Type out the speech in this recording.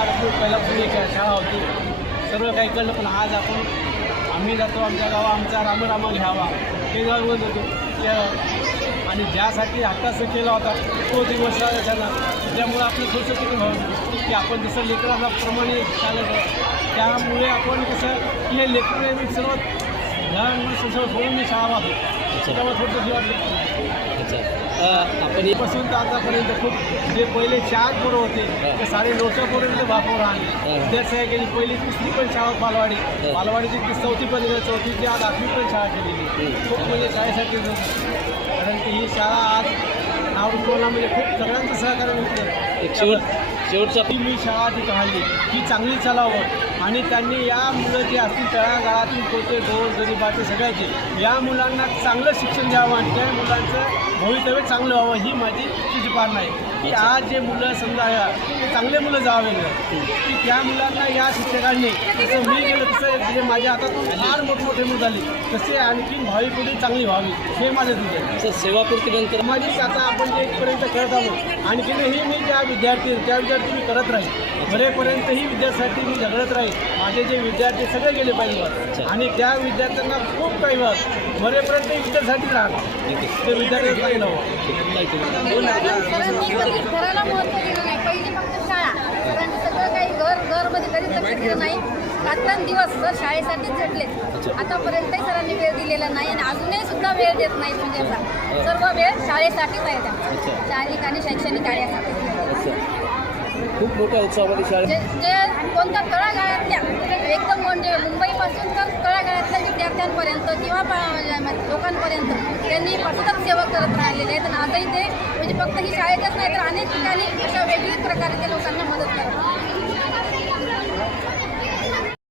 पहिल्यापासून एक शाळा होती, सर्व काही कळलं. पण आज आम्ही जातो आमच्या गावा आमचा रामरामा घ्यावा हे बोलत होतो. आणि ज्यासाठी हक्काचं केला होता तो दिवस झाला. त्यामुळे आपलं थोडंसं व्हावं की आपण जसं लेकराला प्रमाणे चालत, त्यामुळे आपण कसं की हे लेकरं मी सर्वात लहान सोडून मी शाळा वाहतो. त्यामुळे थोडंसं जीवात आपण पासून तर आतापर्यंत खूप जे पहिले 4 पोरं होते ते 9.5च्या पोरांचे बापावर आले. विद्यार्थी शाळा केली. पहिली 3री पण शाळा बालवाडीची 4थी पण 4थीची आज 8वी पण शाळा केलेली. खूप म्हणजे शाळेसाठी कारण की ही शाळा आज नावडूला म्हणजे खूप सगळ्यांचं सहकार्य मिळतं. शेवटचा मी शाळा ती काढली ही चांगली चालावं आणि त्यांनी या मुलं जे असतील तळागाळातील कोते ढोल गरीबाचे सगळ्याचे या मुलांना चांगलं शिक्षण द्यावं आणि त्या मुलांचं भवितव्य चांगलं व्हावं ही माझी शिफारस आहे. की आज जे मुलं समजा ते चांगले मुलं जावे की त्या मुलांना या शिक्षकांनी जसं मी गेलो तसं म्हणजे माझ्या हातातून फार मोठमोठे मुलं झाली तसे आणखी भावी पिढी चांगली व्हावी हे माझं तुझं आहे. सेवापूर्तीनंतर सामाजिक आता आपण जे इथपर्यंत करत आहोत आणखीनही मी त्या विद्यार्थी मी करत राहील. बरेपर्यंत ही विद्यार्थ्यासाठी मी झगडत राहील. माझे जे विद्यार्थी सगळे गेले पाहिजे आणि त्या विद्यार्थ्यांना खूप काही बरेपर्यंत विद्यार्थ्यासाठी राहतात ते विद्यार्थी काही नव्हतं. घराला महत्त्व दिलं नाही. पहिली फक्त शाळा, कारण सगळं काही घरमध्ये कधीच लक्ष दिलं नाही. रात्रंदिवस सर शाळेसाठीच झटले. आतापर्यंतही सरांनी वेळ दिलेला नाही आणि अजूनही सुद्धा वेळ देत नाही. म्हणजे असा सर्व वेळ शाळेसाठीच आहे त्या शारीरिक आणि शैक्षणिक कार्यासाठी. खूप मोठ्या उत्सवामध्ये शाळेत जे कोणत्या तळागाळातल्या एकदम म्हणजे मुंबईपासून तर तळागाळातल्या विद्यार्थ्यांपर्यंत किंवा लोकांपर्यंत त्यांनी सतत सेवा करत राहिलेले आहेत. आणि आजही ते म्हणजे फक्त ही शाळेतच नाही तर अनेक ठिकाणी अशा वेगवेगळ्या प्रकारे ते लोकांना मदत करतात.